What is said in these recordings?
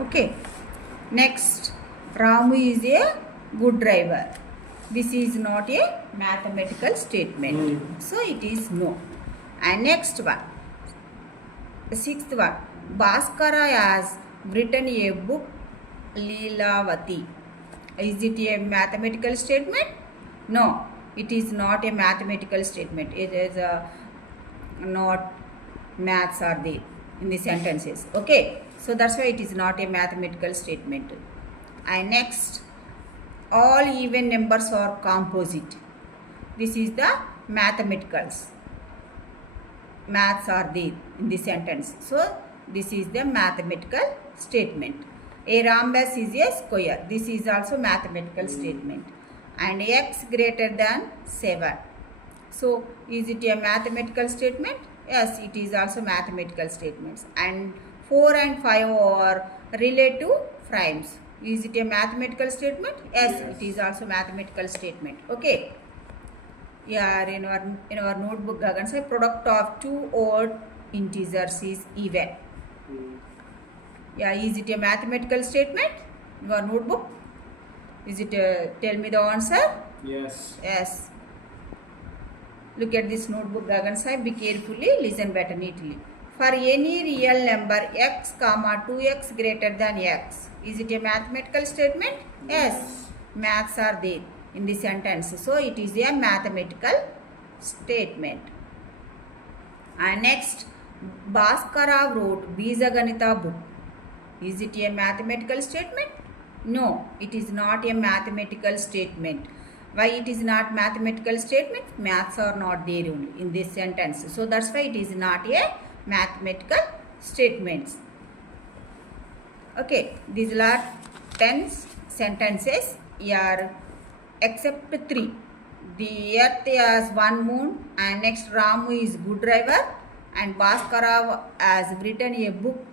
Okay. Next, Ramu is a good driver. This is not a mathematical statement. So it is no. And next one, the sixth one, Bhaskara has written a book, Leelavati. Is it a mathematical statement? No, it is not a mathematical statement. It is not maths are there in the sentences. Okay, so that's why it is not a mathematical statement. And next, all even numbers are composite. This is the mathematicals. Maths are there in the sentence. So this is the mathematical statement. A rhombus is a square. This is also mathematical statement. And x greater than 7. So is it a mathematical statement? Yes, it is also mathematical statements. And 4 and 5 are relative frames. Is it a mathematical statement? Yes, it is also mathematical statement. Okay. Yeah, in our notebook, Gagan say product of two odd integers is even. Yeah, is it a mathematical statement? Your notebook? Is it tell me the answer? Yes. Yes. Look at this notebook, Gagan Sai. Be carefully, listen better neatly. For any real number x comma 2x greater than x, is it a mathematical statement? Yes. Maths are there in the sentence. So it is a mathematical statement. And next, Bhaskara wrote Bijaganita book. Is it a mathematical statement? No, it is not a mathematical statement. Why it is not mathematical statement? Maths are not there only in this sentence. So that's why it is not a mathematical statements. Okay, these are 10 sentences here except 3. The earth has one moon, and next Ramu is good driver, and Bhaskara has written a book,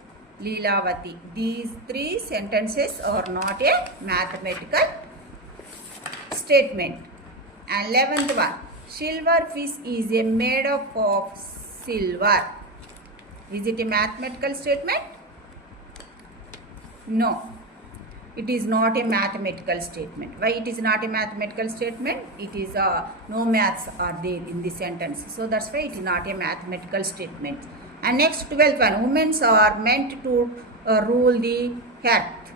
Leelavati. These 3 sentences are not a mathematical statement. And 11th one, silverfish is a made up of silver. Is it a mathematical statement? No, it is not a mathematical statement. Why it is not a mathematical statement? It is no maths are there in this sentence. So that's why it is not a mathematical statement. And next 12th one, women are meant to rule the earth.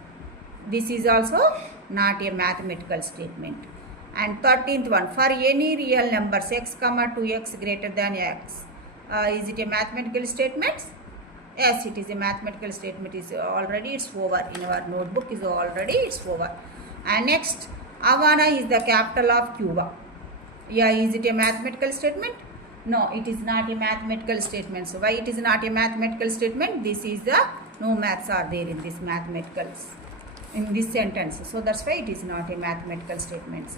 This is also not a mathematical statement. And 13th one, for any real numbers x comma 2x greater than x, is it a mathematical statement? Yes, it is a mathematical statement. Is already it's over in our notebook. Is already it's over. And next, Havana is the capital of Cuba. Yeah, is it a mathematical statement? No, it is not a mathematical statement. So why it is not a mathematical statement? This is the no maths are there in this mathematicals in this sentence. So that's why it is not a mathematical statement.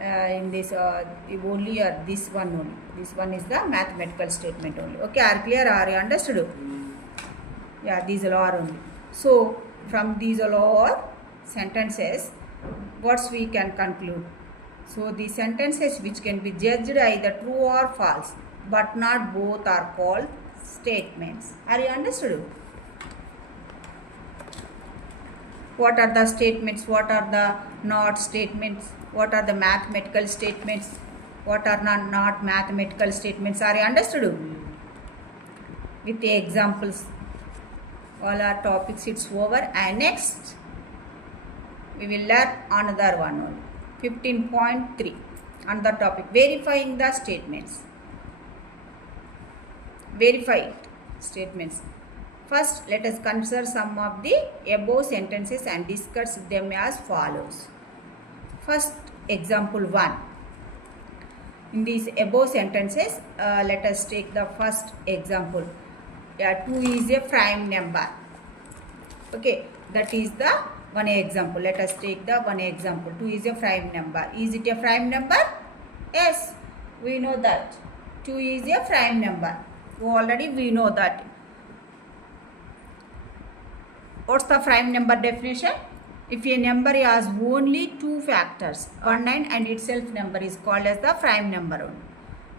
In this only this one only. This one is the mathematical statement only. Okay, are clear? Are you understood? Yeah, these all are only. So from these all sentences, what we can conclude? So the sentences which can be judged either true or false, but not both, are called statements. Are you understood? What are the statements? What are the not statements? What are the mathematical statements? What are not mathematical statements? Are you understood? With the examples. All our topics it's over, and next we will learn another one only. 15.3, another topic, verifying the statements. Verified statements. First, let us consider some of the above sentences and discuss them as follows. First, example 1. In these above sentences, let us take the first example. 2 is a prime number. Okay, that is the one example. Let us take the one example. 2 is a prime number. Is it a prime number? Yes, we know that. 2 is a prime number. Already we know that. What's the prime number definition? If a number has only 2 factors, 1 and itself number is called as the prime number only.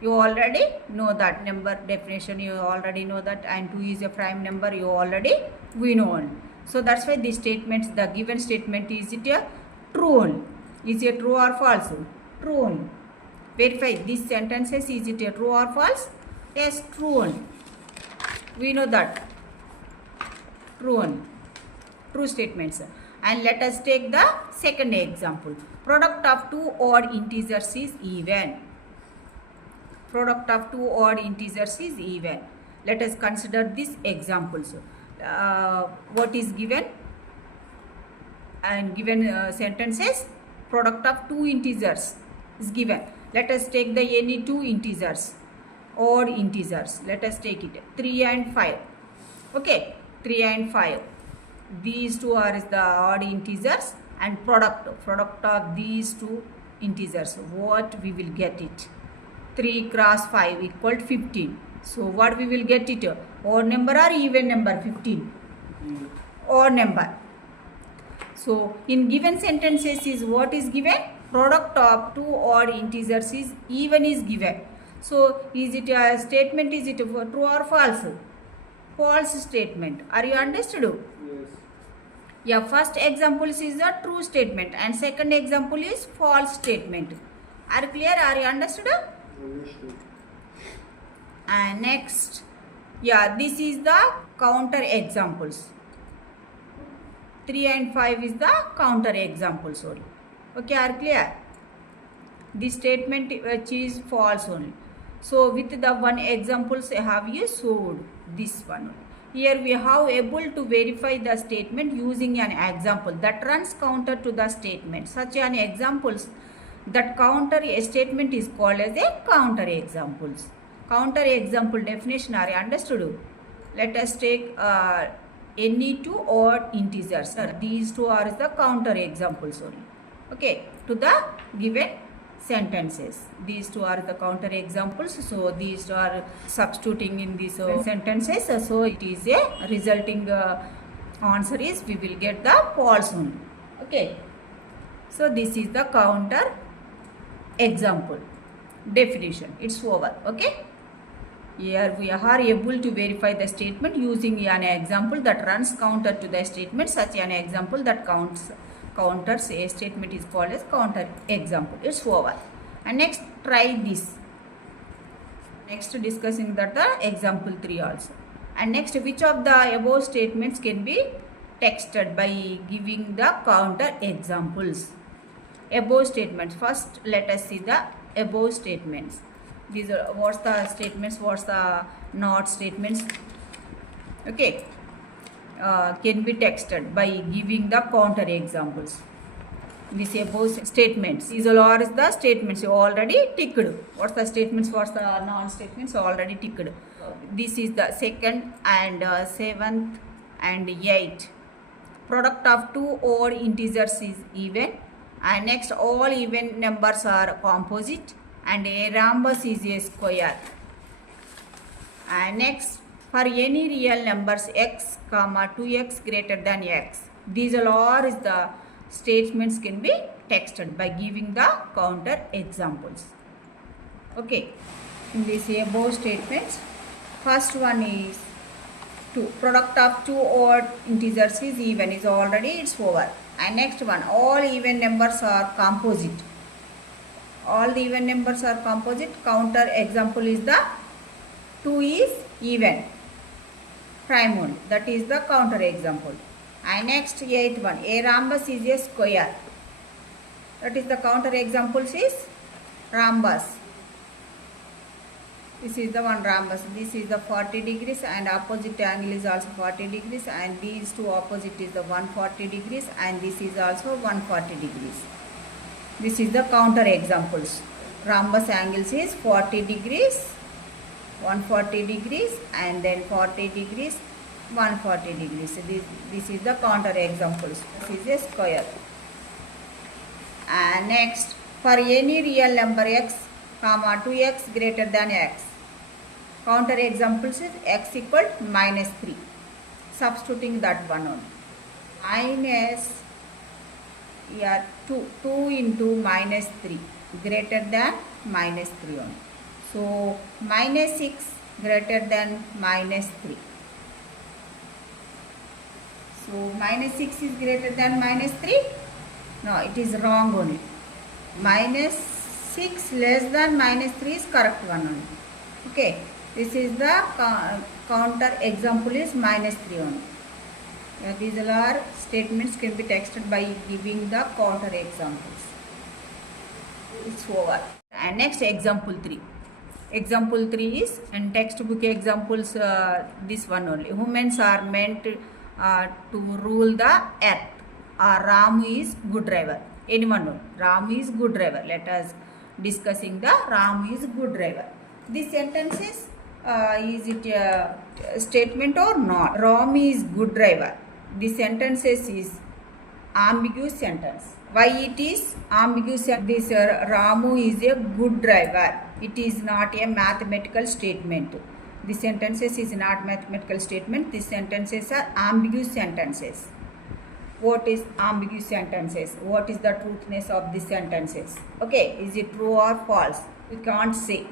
You already know that number definition, you already know that, and 2 is a prime number, you already we know only. So that's why this statement, the given statement, is it a true only? Is it true or false? True only. Verify these sentences, is it a true or false? Yes, true only. We know that. True only. True statements. And let us take the second example. Product of two odd integers is even. Product of two odd integers is even. Let us consider these examples. What is given? And given sentences, product of two integers is given. Let us take the any two integers, odd integers. Let us take it 3 and 5. Okay, 3 and 5. These two are the odd integers, and product of these two integers. What we will get it? 3 cross 5 equal 15. So what we will get it? Odd number or even number? 15. Odd number. So in given sentences is what is given? Product of two odd integers is even is given. So is it a statement? Is it true or false? False statement. Are you understood? Yes. Yeah, first example is a true statement and second example is false statement. Are you clear? Are you understood? Understood. And next, yeah, this is the counter examples. 3 and 5 is the counter example, sorry. Okay, are clear? This statement which is false only. So with the one examples I have you showed this one. Here we have able to verify the statement using an example that runs counter to the statement. Such an examples that counter a statement is called as a counter examples. Counter example definition are understood? Let us take any two odd integers. These two are the counter examples only. Okay, to the given sentences. These two are the counter examples. So these two are substituting in these sentences. So it is a resulting answer is we will get the false only. Okay. So this is the counter example definition. It's over. Okay. Here we are able to verify the statement using an example that runs counter to the statement. Such an example that counters a statement is called as counter example. It's over. And next try this. Next discussing that the example 3 also. And next, which of the above statements can be texted by giving the counter examples? Above statements. First let us see the above statements. These are what's the statements, what's the not statements. Okay, can be texted by giving the counter examples. These above statements, these all are the statements you already ticked. What's the statements, what's the non statements already ticked. This is the second and seventh and 8. Product of two odd integers is even, and next all even numbers are composite, and a rhombus is a square. And next, for any real numbers x, 2x greater than x, these all are the statements can be texted by giving the counter examples. Okay, in this above statements, first one is 2. Product of two odd integers is even, is already it's over. And next one, all even numbers are composite. All the even numbers are composite. Counter example is the 2 is even, prime one. That is the counter example. And next 8th one, a rhombus is a square. That is the counter examples is rhombus. This is the one rhombus. This is the 40 degrees and opposite angle is also 40 degrees, and these two opposite is the 140 degrees, and this is also 140 degrees. This is the counter examples. Rhombus angles is 40 degrees, 140 degrees, and then 40 degrees, 140 degrees. This is the counter examples. This is a square. And next, for any real number x, 2x greater than x, counter examples is x equal to -3. Substituting that one on. Minus, yeah, 2 into -3 greater than -3 on. So -6 greater than -3. So minus 6 is greater than minus 3? No, it is wrong only. Minus 6 less than minus 3 is correct one only. Okay, this is the counter example is minus 3 only. These are statements can be texted by giving the counter examples. It's over. And next example 3. Example 3 is in textbook examples this one only. Humans are meant to rule the earth. Ramu is good driver. Anyone know? Ramu is good driver. Let us discussing the Ramu is good driver. This sentence is it a statement or not? Ramu is good driver. This sentence is ambiguous sentence. Why it is ambiguous? This Ramu is a good driver. It is not a mathematical statement. This sentences is not mathematical statement. These sentences are ambiguous sentences. What is ambiguous sentences? What is the truthness of these sentences? Okay, is it true or false? We can't say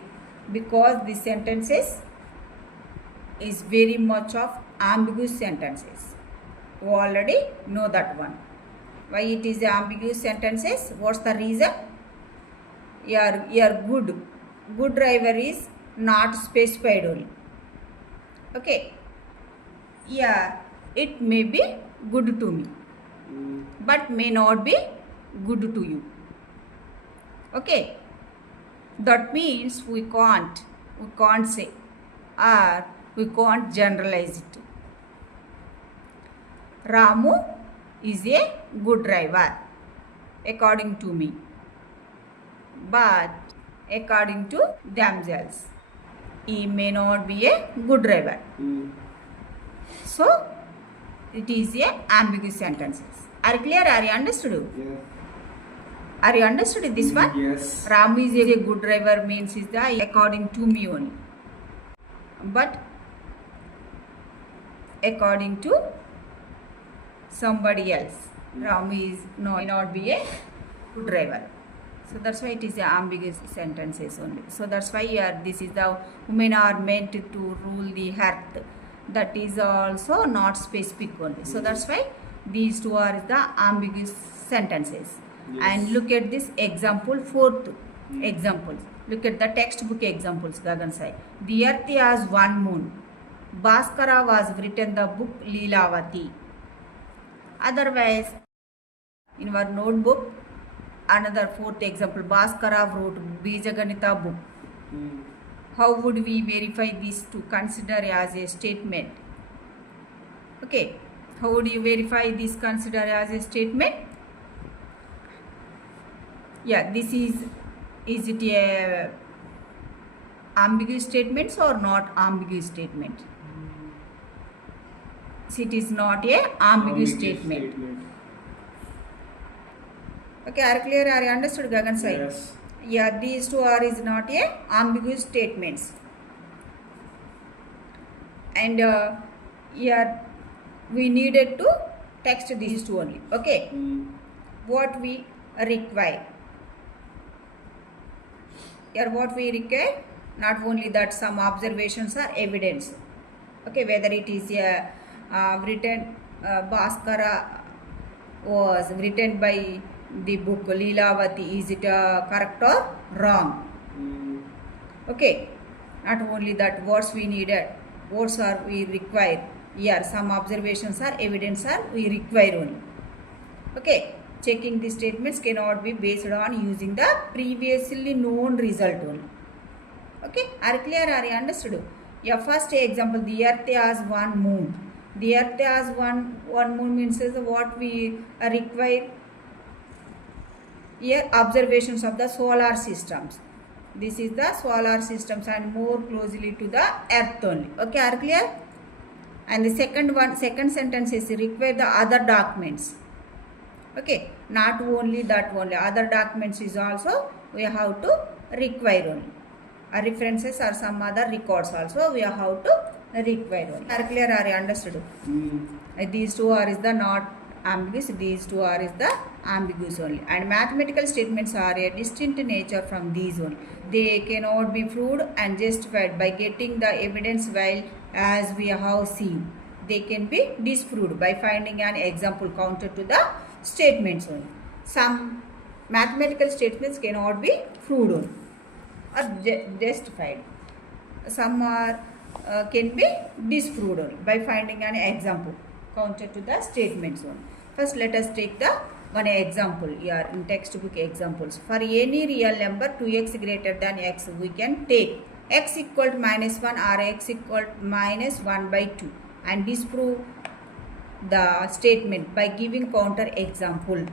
because these sentences is very much of ambiguous sentences. You already know that one. Why it is ambiguous sentences? What's the reason? Your good driver is not specified only. Okay. Yeah, it may be good to me, but may not be good to you. Okay. That means we can't say or we can't generalize it. Ramu is a good driver according to me, but according to themselves he may not be a good driver. So it is a ambiguous sentences. Are you clear? Are you understood? Yes. Are you understood this one? Yes. Ramu is a good driver means is the according to me only, but according to somebody else, Ramu is may not be a good driver. So that's why it is a ambiguous sentences only. So that's why this is the women are meant to rule the earth. That is also not specific only. So that's why these two are the ambiguous sentences. Yes. And look at this example, fourth example. Look at the textbook examples, Gagan Sai. The earth has one moon. Bhaskara was written the book Leelavati. Otherwise, in our notebook, another fourth example, Bhaskara wrote Bijaganita book. How would we verify this to consider as a statement? Okay, how would you verify this consider as a statement? Yeah, this is it a ambiguous statement or not ambiguous statement? It is not a ambiguous statement. Okay, are you clear? Are you understood, Gagan Sai? Yes. Yeah, these two are is not a ambiguous statements. And here we needed to text these two only. Okay, what we require. Here what we require, not only that some observations are evidence. Okay, whether it is written Bhaskara was written by the book Leelavati, is it correct or wrong? Okay, not only that, words we needed, words are we require. Here some observations are evidence are we require only. Okay, checking the statements cannot be based on using the previously known result only. Okay, are you clear? Are you understood? Yeah, first example, the earth has one moon. The earth has one moon means what we require. Here observations of the solar systems. This is the solar systems and more closely to the earth only. Okay, are you clear? And the second sentence is require the other documents. Okay, not only that only, other documents is also we have to require only. References or some other records also we have to require only. Are clear? Are you understood? These two are is the not ambiguous, these two are is the ambiguous only. And mathematical statements are a distinct nature from these only. They cannot be proved and justified by getting the evidence while as we have seen. they can be disproved by finding an example counter to the statements only. Some mathematical statements cannot be proved only or justified. Some are can be disproved only by finding an example counter to the statements only. First, let us take the one example here in textbook examples. For any real number 2x greater than x, we can take x equal to -1 or x equal to -1/2 and disprove the statement by giving counter example.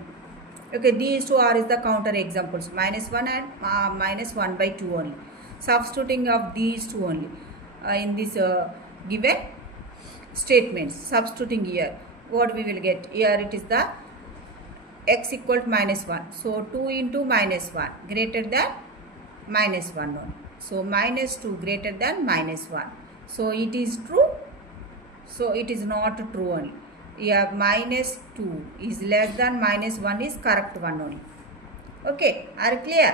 Okay, these two are the counter examples, -1 and -1/2 only. Substituting of these two only in this given statements. Substituting here, what we will get? Here it is the x equal to -1. So 2 into -1 greater than -1 only. So -2 greater than -1. So it is true. So it is not true only. Here -2 is less than -1 is correct one only. Okay, are clear?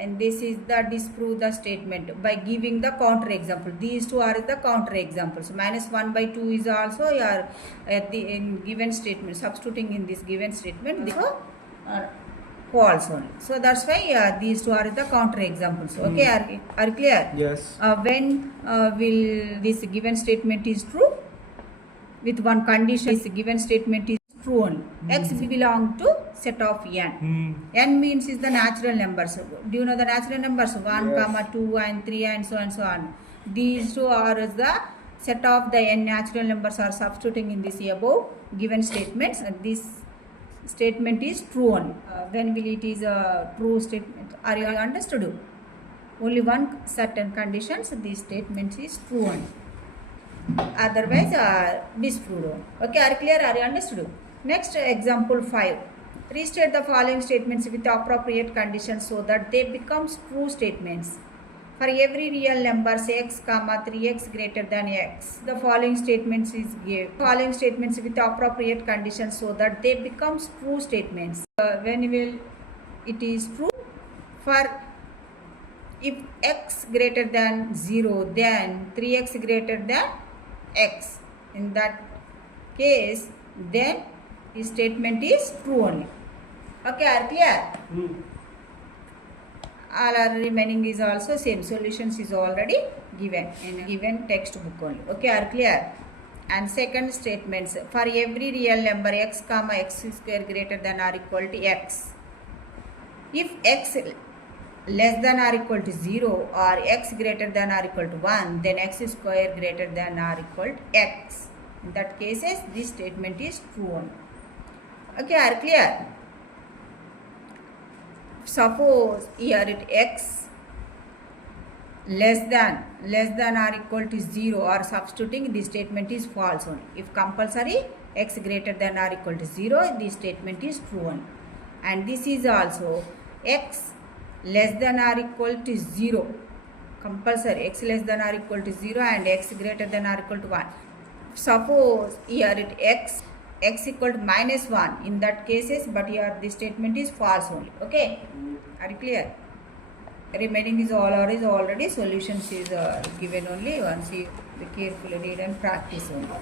And this is the disprove the statement by giving the counter example. These two are the counter examples. -1/2 is also here at the in given statement. Substituting in this given statement, this false only. So that's why these two are the counter examples. Okay, are clear? Yes. When will this given statement is true? With one condition, this given statement is true only. X belong to set of n. N means is the natural numbers. Do you know the natural numbers? 1, Yes. 2 and 3 and so on. These two are the set of the n natural numbers are substituting in this above given statements. And this statement is true only. When will it is a true statement? Are you understood? Only one certain conditions this statement is true only. Otherwise disproved. Okay, are clear? Are you understood? Next, example 5. Restate the following statements with appropriate conditions so that they become true statements. For every real number x, 3x greater than x, the following statements is given. Following statements with appropriate conditions so that they become true statements. When will it is true? For if x greater than 0, then 3x greater than x. In that case, then the statement is true only. Okay, are clear? All our remaining is also same. Solutions is already given in a given textbook only. Okay, are clear? And second statements, for every real number x, x square greater than or equal to x. If x less than or equal to 0 or x greater than or equal to 1, then x square greater than or equal to x. In that cases, this statement is true only. Okay, are clear? Suppose here it x less than or equal to 0 or substituting, this statement is false only. If compulsory x greater than or equal to 0, this statement is true only. And this is also x less than or equal to 0. Compulsory x less than or equal to 0 and x greater than or equal to 1. Suppose here it x equal to -1 in that cases, but here this statement is false only. Okay, are you clear? Remaining is all or is already solutions is given only. Once you be carefully read and practice only.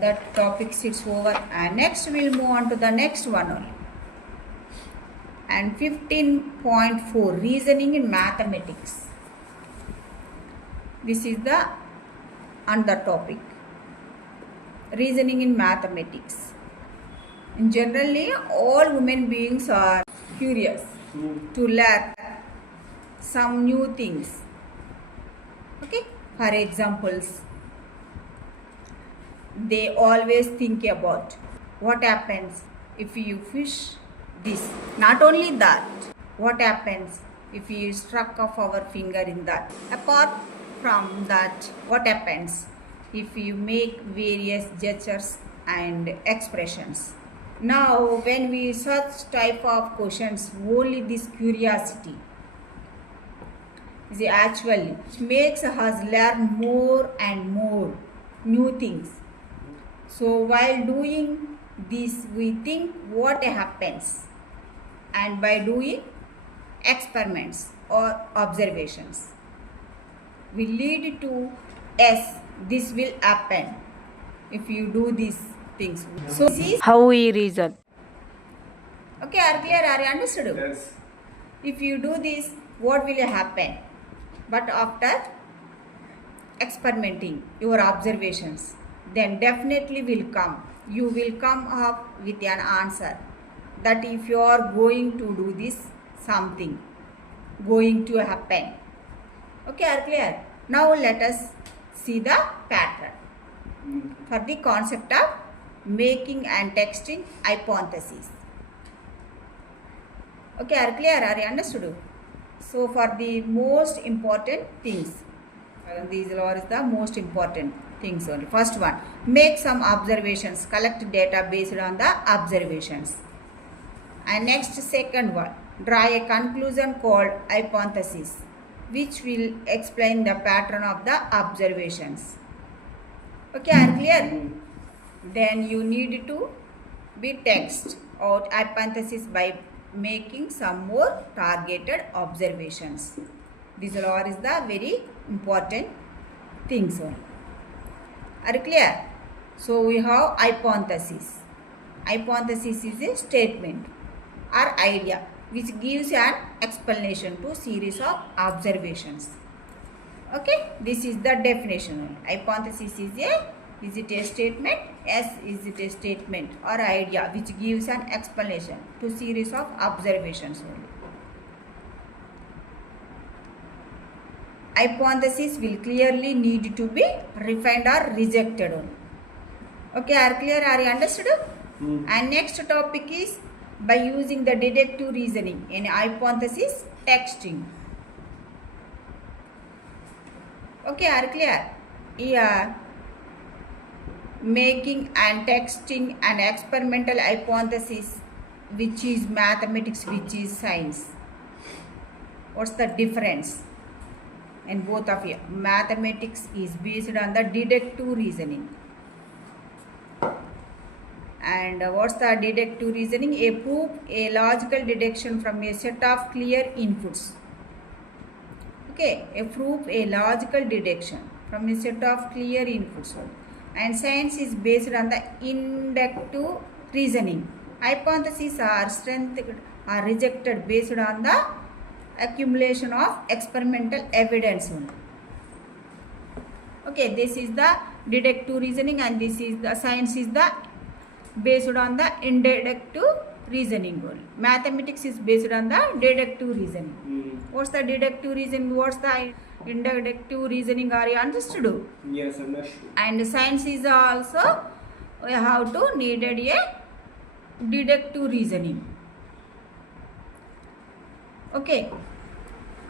That topic sits over, and next we will move on to the next one only. And 15.4 reasoning in mathematics. This is the another topic. Reasoning in mathematics. And generally, all human beings are curious to learn some new things. Okay, for examples, they always think about what happens if you fish this. Not only that, what happens if you struck off our finger in that. Apart from that, what happens if you make various gestures and expressions. Now, when we such type of questions, only this curiosity is actually makes us learn more and more new things. So while doing this, we think what happens, and by doing experiments or observations, we lead to yes, this will happen. if you do these things. So this is how we reason. Okay, are clear? Are you understood? Yes. If you do this, what will happen? But after experimenting your observations, then definitely will come. You will come up with an answer that if you are going to do this something going to happen. Okay, are clear? Now let us see the pattern for the concept of making and testing hypotheses. Okay, are clear? Are you understood? So for the most important things, these are the most important things only. First one, make some observations, collect data based on the observations. And next, second one, draw a conclusion called hypothesis, which will explain the pattern of the observations. Okay, are clear? Then you need to be text out hypothesis by making some more targeted observations. These are is the very important things only. Are clear? So we have hypothesis. Hypothesis is a statement or idea which gives an explanation to series of observations. Okay, this is the definition. Hypothesis is it a statement? Yes, is it a statement or idea which gives an explanation to series of observations only. Hypothesis will clearly need to be refined or rejected only. Okay, are clear? Are you understood? And next topic is by using the deductive reasoning in hypothesis testing. Okay, are clear? Here, making and testing an experimental hypothesis, which is mathematics, which is science. What's the difference in both of you? Mathematics is based on the deductive reasoning. And what's the deductive reasoning? A proof, a logical deduction from a set of clear inputs. Okay, a proof, a logical deduction from a set of clear inputs. And science is based on the inductive reasoning. Hypotheses are strengthened or rejected based on the accumulation of experimental evidence. Okay, this is the deductive reasoning and this is the science is the based on the inductive reasoning only. Mathematics is based on the deductive reasoning. What's the deductive reasoning? What's the inductive reasoning? Are you understood? Yes, understood. And science is also we have to needed a deductive reasoning. Okay,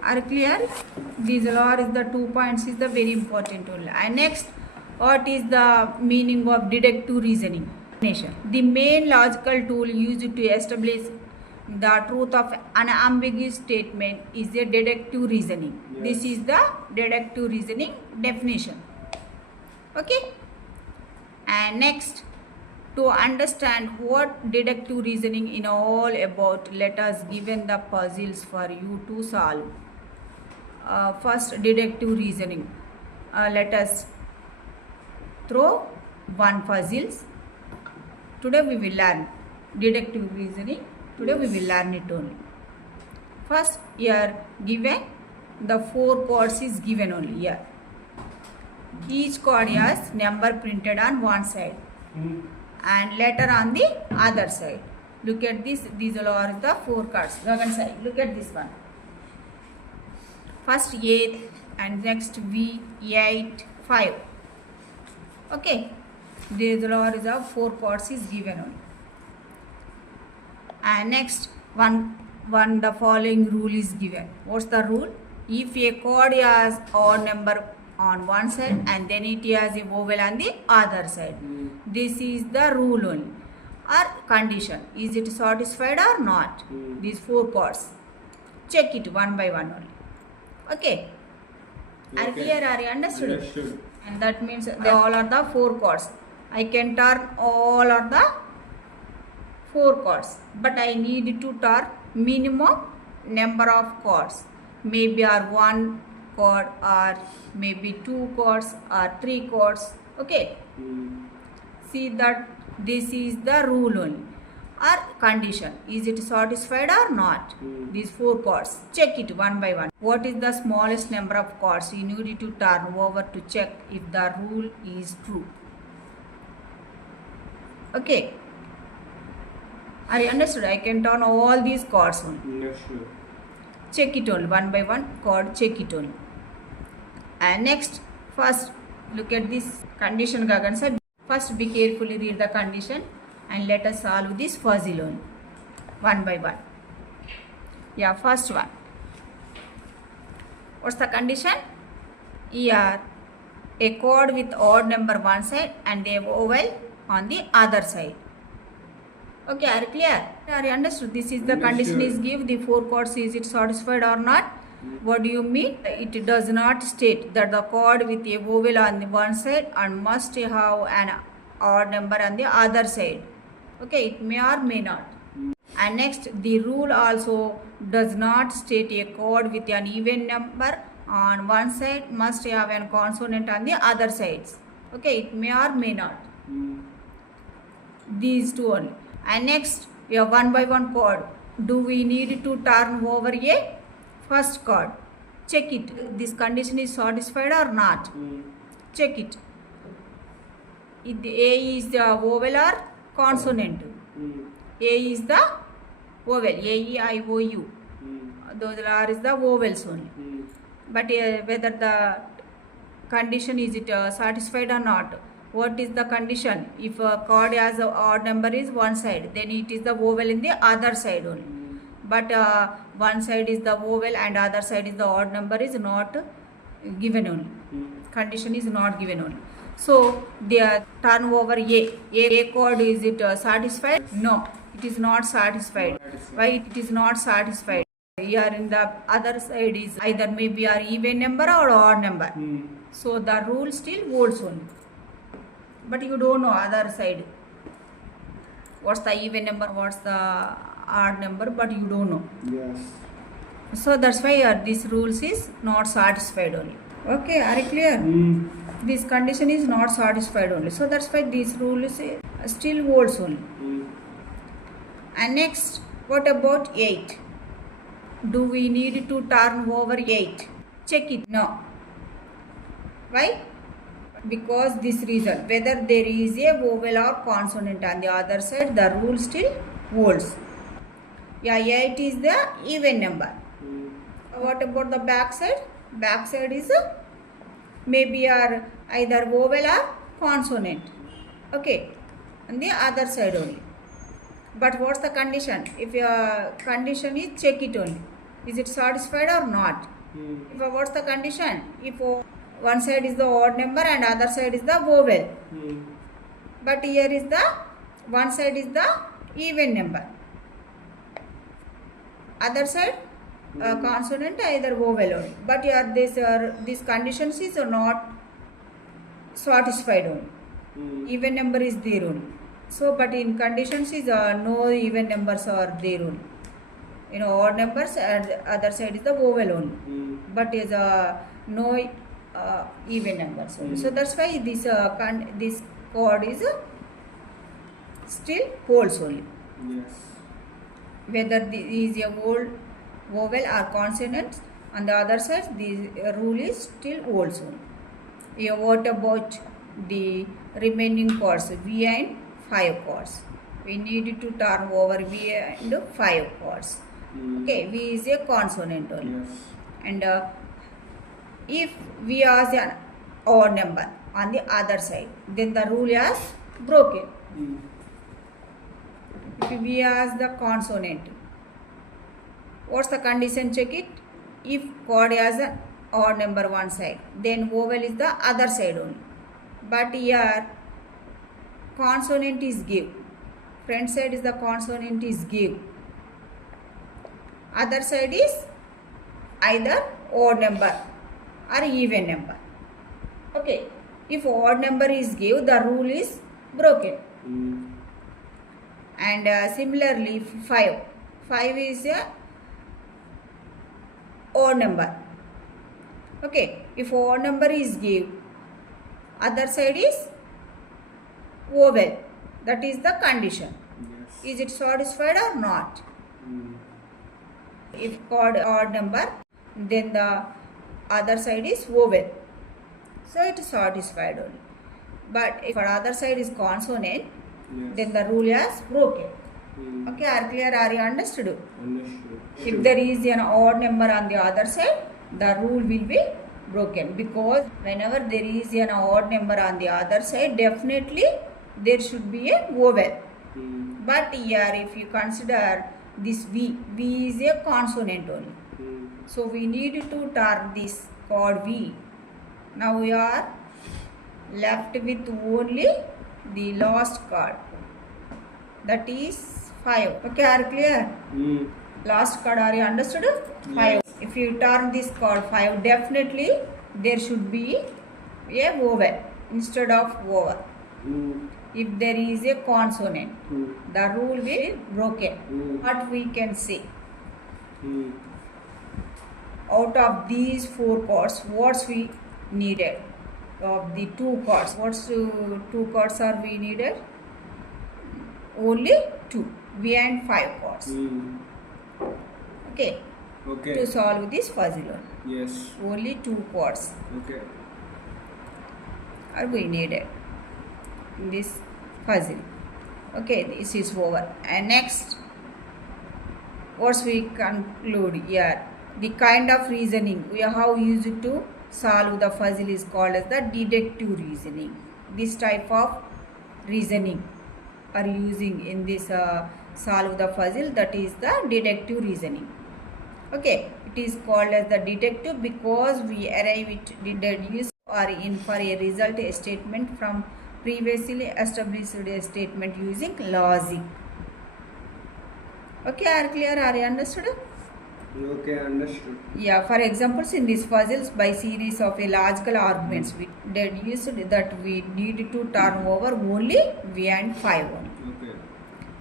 are clear? These are is the 2 points is the very important only. And next, what is the meaning of deductive reasoning? The main logical tool used to establish the truth of an ambiguous statement is a deductive reasoning. Yes. This is the deductive reasoning definition. Okay. And next, to understand what deductive reasoning is all about, let us given the puzzles for you to solve. First, deductive reasoning. Let us throw one puzzles. Today we will learn deductive reasoning. Today we will learn it only. First, here given the 4 chords is given only here. Each chord has number printed on one side and letter on the other side. Look at this. These are the 4 chords. Look at this one. First A and next V, 8, 5. Okay. These are the 4 chords is given only. And next one the following rule is given. What's the rule? If a chord has odd number on one side and then it has a vowel on the other side, this is the rule only or condition. Is it satisfied or not? These 4 chords. Check it one by one only. Okay. Are clear? Are you understood? Understood. And that means they all are the 4 chords. I can turn all of the 4 chords, but I need to turn minimum number of chords. Maybe are 1 chord or maybe 2 chords or 3 chords. Okay. See that this is the rule only or condition. Is it satisfied or not? These 4 chords. Check it one by one. What is the smallest number of chords? You need to turn over to check if the rule is true. Okay. Are you understood? I can turn all these chords on. Yes, sure. Check it on one by one chord. Check it on. And next, first look at this condition. Gagan said. First, be carefully read the condition and let us solve this fuzzy loan one by one. Yeah, first one. What's the condition? Here, a chord with odd number one side and a vowel on the other side. Okay, are you clear? Are you understood? This is the condition is give the 4 chords. Is it satisfied or not? What do you mean? It does not state that the chord with a vowel on the one side and must have an odd number on the other side. Okay, it may or may not. And next, the rule also does not state a chord with an even number on one side must have a consonant on the other sides. Okay, it may or may not. These two only. And next, we have one by one chord. Do we need to turn over a first chord? Check it. This condition is satisfied or not? Check it. If the A is the vowel or consonant. A is the vowel. A, E, I, O, U. Those are is the vowels only. But whether the condition is it satisfied or not? What is the condition? If a chord has a odd number is one side, then it is the vowel in the other side only. But one side is the vowel and other side is the odd number is not given only. Condition is not given only. So the turn over A chord, is it satisfied? No, it is not satisfied. Why it is not satisfied? Here in the other side is either maybe an even number or odd number. So the rule still holds only. But you don't know other side. What's the even number? What's the odd number? But you don't know. Yes. So that's why this rules is not satisfied only. Okay, are you clear? This condition is not satisfied only. So that's why this rule is still holds only. And next, what about 8? Do we need to turn over 8? Check it. No. Why? Because this reason, whether there is a vowel or consonant on the other side, the rule still holds. Yeah, 8 is the even number. What about the back side? Back side is maybe either vowel or consonant. Okay, on the other side only. But what's the condition? If your condition is check it only. Is it satisfied or not? If what's the condition? If one side is the odd number and other side is the vowel. But here is the one side is the even number. Other side consonant either vowel only. But here these conditions is not satisfied only. Even number is there only. So but in conditions is no even numbers are there only. You know, odd numbers and other side is the vowel only. But is no even numbers only. So that's why this this chord is still holds only. Yes. Whether this is a vowel or consonant on the other side, the rule is still holds only. Yeah, what about the remaining chords? V and 5 chords. We need to turn over V and 5 chords. Okay, V is a consonant only. Yes. And if V has an odd number on the other side, then the rule is broken. If V has the consonant, what's the condition? Check it. If chord has an odd number one side, then vowel is the other side only. But here consonant is give. Front side is the consonant is give. Other side is either odd number or even number. Okay. If odd number is give, the rule is broken. And similarly 5. 5 is a odd number. Okay. If odd number is give, other side is vowel. That is the condition. Yes. Is it satisfied or not? Mm. If called odd number, then the other side is vowel. So it is satisfied only. But if our other side is consonant, Yes. then the rule is broken. Mm. Okay, are clear? Are you understood? Understood. If there is an odd number on the other side, the rule will be broken, because whenever there is an odd number on the other side, definitely there should be a vowel. Mm. But here, if you consider this V is a consonant only. Mm. So we need to turn this called V. Now we are left with only the last card, that is 5. Okay, are clear? Mm. Last card, are you understood? 5. If you turn this card 5, definitely there should be a vowel instead of vowel. Mm. If there is a consonant, Mm. the rule will be broken. Mm. What we can say? Mm. Out of these 4 chords, what's we needed? Of the 2 chords, what's 2 chords are we needed? Only 2. V and 5 chords. Mm. Okay. Okay. To solve this puzzle, Yes. only 2 chords Okay. are we needed in this puzzle. Okay, this is over. And next, what we conclude here? The kind of reasoning we have used to solve the puzzle is called as the deductive reasoning. This type of reasoning are using in this solve the puzzle, that is the deductive reasoning. Okay, it is called as the deductive because we arrive at deduce or infer a result a statement from previously established a statement using logic. Okay, are clear? Are you understood? Okay, understood. Yeah, for examples in these puzzles, by series of a logical arguments, we deduced that we need to turn over only V and 5 only. Okay.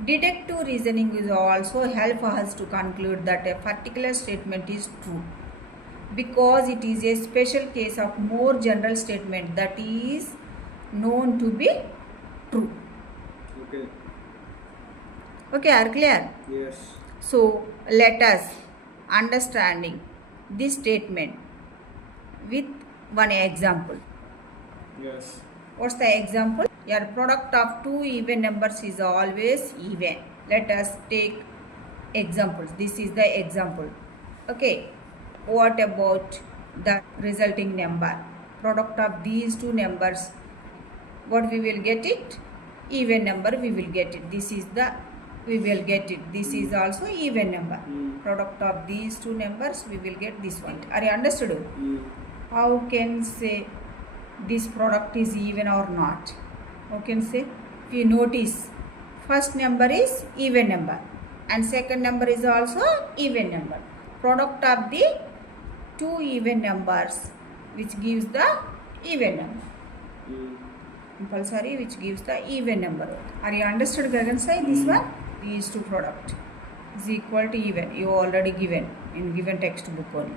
Deductive reasoning will also help us to conclude that a particular statement is true, because it is a special case of more general statement that is known to be true. Okay. Okay, are clear? Yes. So let us understanding this statement with one example. Yes. What's the example? Your product of 2 even numbers is always even. Let us take examples. This is the example. Okay. What about the resulting number? Product of these 2 numbers, what we will get it? Even number we will get it. This is the we will get it. This is also even number. Product of these 2 numbers we will get this one. Are you understood? How can say this product is even or not? How can say? If you notice, first number is even number and second number is also even number. Product of the 2 even numbers which gives the even number. Compulsory which gives the even number. Are you understood, Gagan Sai? This one? These 2 product is equal to even. You already given in given textbook only.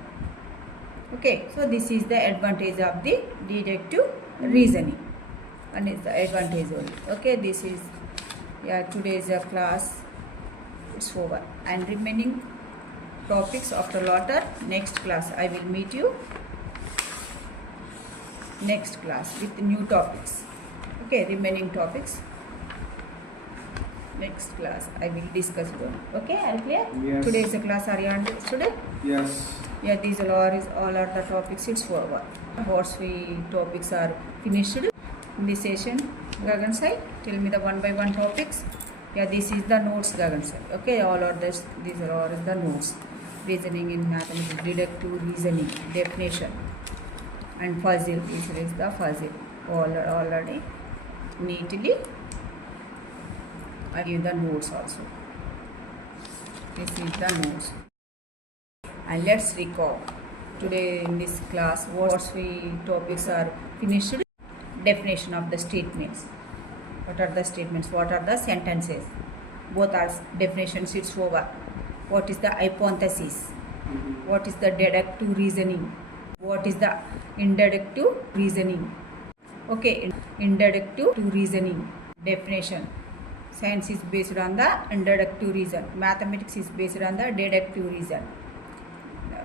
Okay, so this is the advantage of the deductive reasoning, and is the advantage only. Okay, this is today's class. It's over, and remaining topics after later next class. I will meet you next class with new topics. Okay, remaining topics next class I will discuss them. Okay, are you clear? Yes. Today's class, are you understood? Yes. Yeah, these all are the topics. It's over. What topics are finished in this session? Gagan Sai, tell me the one by one topics. Yeah, this is the notes, Gagan Sai. Okay, all are this. These are all the notes. Reasoning in mathematics, deductive reasoning, definition, and puzzle. This is the puzzle. Already neatly I give the notes also. This is the notes. And let's recall today in this class what topics are finished. Definition of the statements. What are the statements? What are the sentences? Both are definitions. It's over. What is the hypothesis? What is the deductive reasoning? What is the inductive reasoning? Okay, inductive reasoning. definition. Science is based on the deductive reason. Mathematics is based on the deductive reason.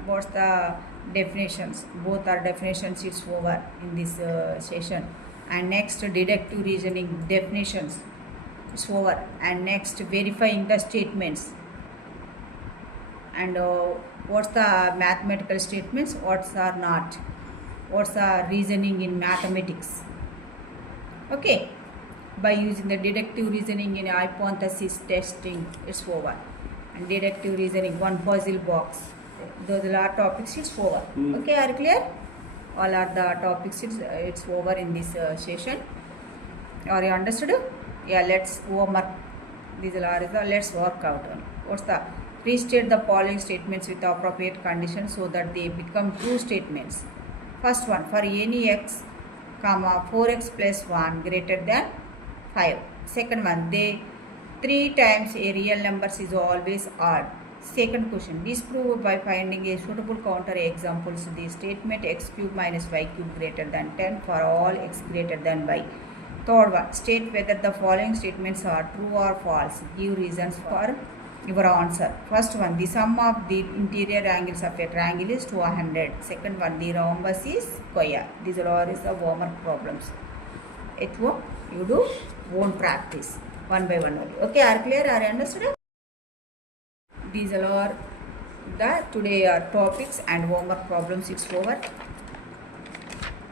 What's the definitions? Both are definitions. It's over in this session. And next, deductive reasoning definitions. It's over. And next, verifying the statements. And what's the mathematical statements? What's are not? What's the reasoning in mathematics? Okay. By using the deductive reasoning in hypothesis testing, it's over. And deductive reasoning, one puzzle box. Those are topics, it's over. Okay, are you clear? All are the topics, it's over in this session. Are you understood? Yeah, let's homework. These are the let's work out. What's the restate the following statements with appropriate conditions so that they become true statements. First one, for any x, comma 4x plus 1 greater than 5. Second one, 3 times a real number is always odd. Second question, disprove by finding a suitable counter examples the statement x cube minus y cube greater than 10 for all x greater than y. Third one, state whether the following statements are true or false. Give reasons for your answer. First one, the sum of the interior angles of a triangle is 200. Second one, the rhombus is square. These are all the homework problems. At home, you do won't practice one by one only. Okay, are clear? Are understood? These are the today topics and homework problems. It's over.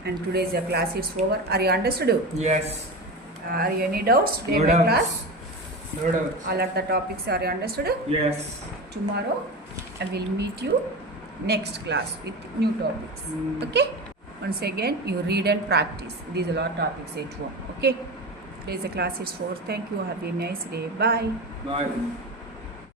And today's class is over. Are you understood? Yes. Are you any doubts today No my doubts. class? No doubts. All of the topics are you understood? Yes. Tomorrow I will meet you next class with new topics. Okay? Once again you read and practice. These are all topics at home. Okay? Today's class is over. Thank you. Have a nice day. Bye. Bye.